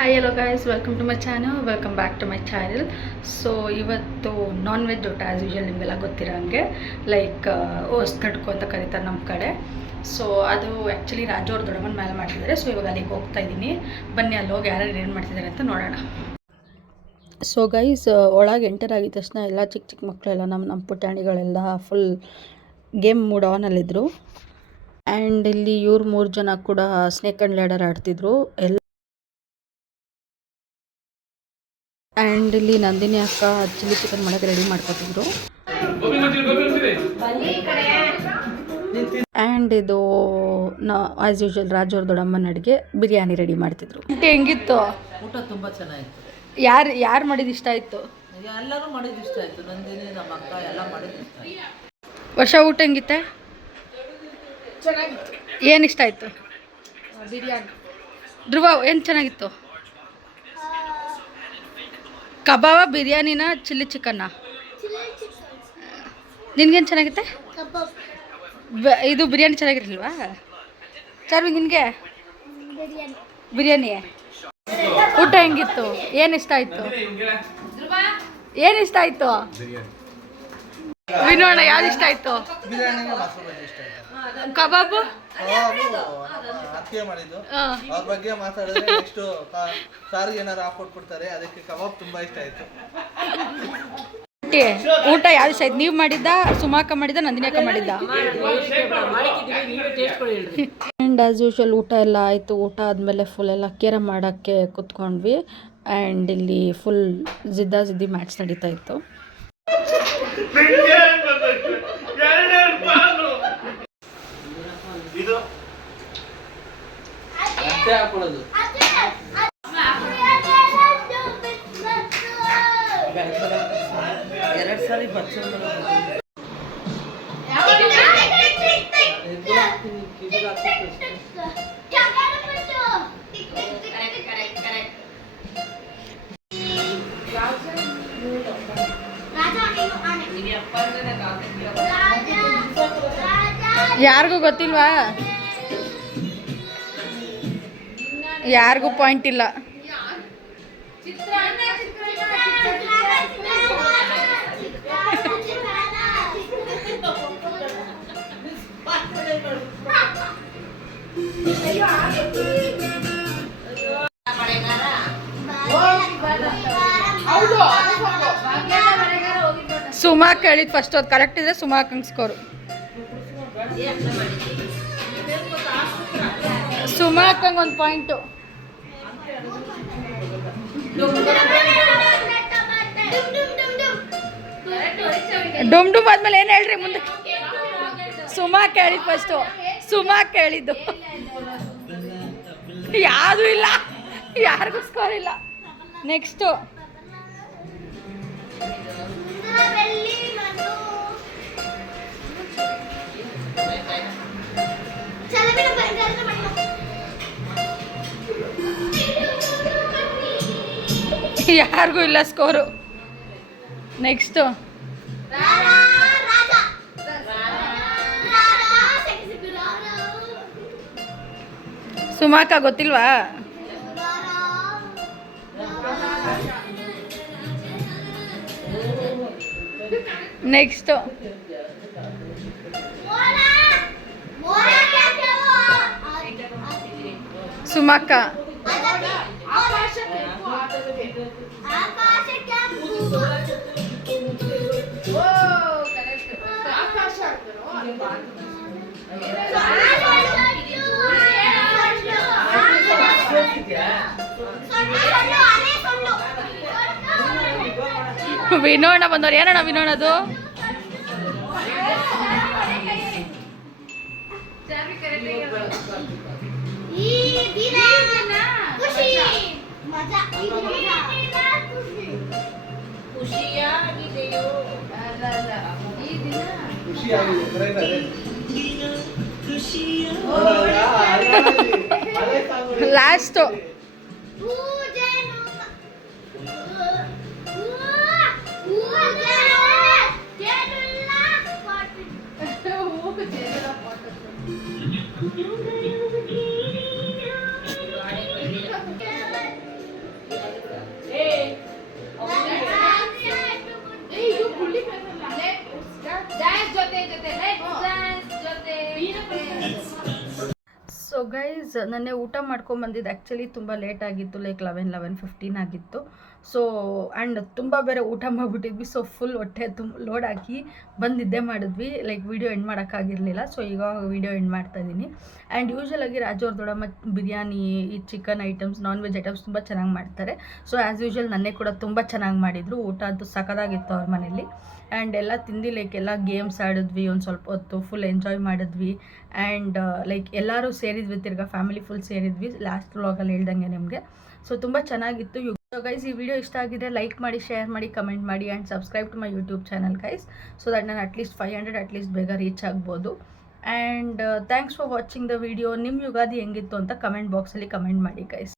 Hi hello guys, welcome to my channel, welcome back to my channel. So ಇವತ್ತು non veg ಊಟ as usual ನಿಮಗೆಲ್ಲ ಗೊತ್ತಿರೋ ಹಂಗೆ like ಕಟ್ಕೊ ಅಂತ ಕರೀತಾರೆ ನಮ್ಮ ಕಡೆ. ಸೊ ಅದು ಆ್ಯಕ್ಚುಲಿ ರಾಜು ಅವ್ರ ದೊಡ್ಡಮ್ಮನ ಮೇಲೆ ಮಾಡ್ತಿದ್ದಾರೆ. ಸೊ ಇವಾಗ ಅಲ್ಲಿಗೆ ಹೋಗ್ತಾ ಇದ್ದೀನಿ. ಬನ್ನಿ ಅಲ್ಲಿ ಹೋಗಿ ಯಾರ್ಯಾರು ಏನು ಮಾಡ್ತಿದ್ದಾರೆ ಅಂತ ನೋಡೋಣ. ಸೊ ಗೈಸ್, ಒಳಗೆ ಎಂಟರ್ ಆಗಿದ ತಕ್ಷಣ ಎಲ್ಲ ಚಿಕ್ಕ ಚಿಕ್ಕ ಮಕ್ಕಳೆಲ್ಲ ನಮ್ಮ ಪುಟಾಣಿಗಳೆಲ್ಲ ಫುಲ್ ಗೇಮ್ ಮೂಡ್ ಆನಲ್ಲಿದ್ದರು. ಆ್ಯಂಡ್ ಇಲ್ಲಿ ಇವ್ರು 3 ಜನ ಕೂಡ ಸ್ನೇಕ್ ಆ್ಯಂಡ್ ಲ್ಯಾಡರ್ ಆಡ್ತಿದ್ರು. ಆ್ಯಂಡ್ ಇಲ್ಲಿ ನಂದಿನಿ ಅಕ್ಕ ಚಿಲ್ಲಿ ಚಿಕನ್ ಮಾಡೋಕ್ಕೆ ರೆಡಿ ಮಾಡ್ಕೊತಿದ್ರು. ಆ್ಯಂಡ್ ಇದು ಆ್ಯಸ್ ಯೂಶುವಲ್ ರಾಜು ಅವ್ರ ದೊಡ್ಡಮ್ಮನ ಅಡುಗೆ ಬಿರಿಯಾನಿ ರೆಡಿ ಮಾಡ್ತಿದ್ರು. ಹೆಂಗಿತ್ತು ಊಟ? ತುಂಬ ಚೆನ್ನಾಗಿತ್ತು. ಯಾರು ಮಾಡಿದ್ದು ಇಷ್ಟ ಆಯಿತು? ಎಲ್ಲರೂ ಮಾಡಿದ್ದು ಇಷ್ಟ ಆಯಿತು. ನಂದಿನಿ, ನಮ್ಮ ಅಕ್ಕ ಎಲ್ಲ ಮಾಡಿದ್ದು ಇಷ್ಟ ಆಯಿತು. ವರ್ಷ ಊಟ ಹೆಂಗಿತ್ತೆ? ಚೆನ್ನಾಗಿತ್ತು. ಏನು ಇಷ್ಟ ಆಯಿತು? ಬಿರಿಯಾನಿ. ಧ್ರುವ ಏನು ಚೆನ್ನಾಗಿತ್ತು? ಕಬಾಬ, ಬಿರಿಯಾನಿನ, ಚಿಲ್ಲಿ ಚಿಕನ್ನ? ನಿನ್ಗೇನು ಚೆನ್ನಾಗಿತ್ತೆ? ಇದು ಬಿರಿಯಾನಿ ಚೆನ್ನಾಗಿರಲಿಲ್ವಾ? ಚಾರ್ವಿ ನಿನಗೆ ಬಿರಿಯಾನಿ ಊಟ ಹೆಂಗಿತ್ತು? ಏನು ಇಷ್ಟ ಆಯಿತು? ಏನು ಇಷ್ಟ ಆಯಿತು? ವಿನೋಣ ಯಾವ್ದು ಇಷ್ಟ ಆಯಿತು? ಕಬಾಬು ಅತ್ತಿಗೆ ಮಾಡಿದ್ದು ಅವ್ರ ಬಗ್ಗೆ ಮಾತಾಡಿದ್ರೆ ನೆಕ್ಸ್ಟ್ ಸಾರಿಗೆ ಏನಾರು ಹಾಕೊಟ್ಬಿಡ್ತಾರೆ. ಅದಕ್ಕೆ ಕಬಾಬ್ ತುಂಬಾ ಇಷ್ಟ ಆಯ್ತು. ಊಟ ಯಾವ್ದು ಇಷ್ಟ ಆಯ್ತು? ನೀವು ಮಾಡಿದ್ದ, ಸುಮಾಕ ಮಾಡಿದ್ದ, ನಂದಿನಿ ಅಕ್ಕ ಮಾಡಿದ್ದ? ಆ್ಯಂಡ್ ಆ್ಯಸ್ ಯೂಶುವಲ್ ಊಟ ಎಲ್ಲ ಆಯಿತು. ಊಟ ಆದಮೇಲೆ ಫುಲ್ ಎಲ್ಲ ಕೇರ ಮಾಡೋಕ್ಕೆ ಕೂತ್ಕೊಂಡ್ವಿ. ಆ್ಯಂಡ್ ಇಲ್ಲಿ ಫುಲ್ ಜಿದ್ದಿ ಮ್ಯಾಚ್ ನಡೀತಾ ಇತ್ತು. ಹಾಕೊಳ್ಳೋದು ಎರಡು ಸಾರಿ ಬಚ್ಚ ಯಾರಿಗೂ ಗೊತ್ತಿಲ್ವಾ? ಯಾರಿಗೂ ಪಾಯಿಂಟ್ ಇಲ್ಲ. ಸುಮಾ ಕೇಳಿದ್ ಫಸ್ಟ್, ಅದು ಕರೆಕ್ಟ್ ಇದ್ರೆ ಸುಮಾಕಂಗೆ ಸ್ಕೋರು. ಸುಮಾಕಂಗೆ 1 ಪಾಯಿಂಟು. ಡುಮ್ ಡುಮ್ ಆದ್ಮೇಲೆ ಏನು ಹೇಳ್ರಿ ಮುಂದೆ? ಸುಮಾ ಕೇಳಿದ್ ಫಸ್ಟು, ಸುಮಾ ಕೇಳಿದ್ದು. ಯಾವುದೂ ಇಲ್ಲ, ಯಾರಿಗೂ ಸ್ಕೋರ್ ಇಲ್ಲ. ನೆಕ್ಸ್ಟು ಯಾರಿಗೂ ಇಲ್ಲ ಸ್ಕೋರು. ನೆಕ್ಸ್ಟು ಸುಮಾಕ ಗೊತ್ತಿಲ್ವಾ? ನೆಕ್ಸ್ಟು ಸುಮಾಕ. ವಿನೋಣ ಬಂದವ್ರು. ಏನಣ್ಣ ವಿನೋಣದು? ಲಾಸ್ಟು ಗೈಸ್ ನೆನ್ನೆ ಊಟ ಮಾಡ್ಕೊಂಬಂದಿದ್ದು ಆ್ಯಕ್ಚುಲಿ ತುಂಬ ಲೇಟ್ ಆಗಿತ್ತು, ಲೈಕ್ 11:15 ಆಗಿತ್ತು. ಸೊ ಆ್ಯಂಡ್ ತುಂಬ ಬೇರೆ ಊಟ ಮಾಡಿಬಿಟ್ಟಿದ್ವಿ. ಸೊ ಫುಲ್ ಹೊಟ್ಟೆ ಲೋಡ್ ಹಾಕಿ ಬಂದಿದ್ದೇ ಮಾಡಿದ್ವಿ, ಲೈಕ್ ವೀಡಿಯೋ ಎಂಡ್ ಮಾಡೋಕ್ಕಾಗಿರಲಿಲ್ಲ. ಸೊ ಈಗ ವೀಡಿಯೋ ಎಂಡ್ ಮಾಡ್ತಾಯಿದ್ದೀನಿ. ಆ್ಯಂಡ್ ಯೂಶ್ವಲಾಗಿ ರಾಜವ್ರ ದೊಡ್ಡಮ್ಮ ಬಿರಿಯಾನಿ, ಈ chicken items, non veg items ತುಂಬ ಚೆನ್ನಾಗಿ ಮಾಡ್ತಾರೆ. ಸೊ ಆ್ಯಸ್ ಯೂಶ್ವಲ್ ನನ್ನೇ ಕೂಡ ತುಂಬ ಚೆನ್ನಾಗಿ ಮಾಡಿದರು. ಊಟ ಅಂತೂ ಸಖತ್ತಾಗಿತ್ತು ಅವ್ರ ಮನೇಲಿ. ಆ್ಯಂಡ್ ಎಲ್ಲ ತಿಂದು ಲೈಕ್ ಎಲ್ಲ ಗೇಮ್ಸ್ ಆಡಿದ್ವಿ ಒಂದು ಸ್ವಲ್ಪ ಹೊತ್ತು, ಫುಲ್ ಎಂಜಾಯ್ ಮಾಡಿದ್ವಿ. ಆ್ಯಂಡ್ ಲೈಕ್ ಎಲ್ಲರೂ ಸೇರಿದ್ವಿ, ತಿರ್ಗಾ ಫ್ಯಾಮಿಲಿ ಫುಲ್ ಸೇರಿದ್ವಿ, ಲಾಸ್ಟ್ ವ್ಲಾಗಲ್ಲಿ ಹೇಳ್ದಂಗೆ ನಿಮಗೆ. ಸೊ ತುಂಬ ಚೆನ್ನಾಗಿತ್ತು. ಸೊ ಗೈಸ್, ಈ ವಿಡಿಯೋ ಇಷ್ಟ ಆಗಿದ್ರೆ ಲೈಕ್ ಮಾಡಿ, ಶೇರ್ ಮಾಡಿ, ಕಮೆಂಟ್ ಮಾಡಿ and subscribe to my YouTube channel guys, so that ನಾನು ಅಟ್ಲೀಸ್ಟ್ 500 ಅಟ್ಲೀಸ್ಟ್ ಬೇಗ ರೀಚ್ ಆಗ್ಬೋದು. And thanks for watching the video. ನಿಮ್ಮ ಯುಗಾದಿ ಹೆಂಗಿತ್ತು ಅಂತ ಕಮೆಂಟ್ ಬಾಕ್ಸಲ್ಲಿ ಕಮೆಂಟ್ ಮಾಡಿ ಗೈಸ್.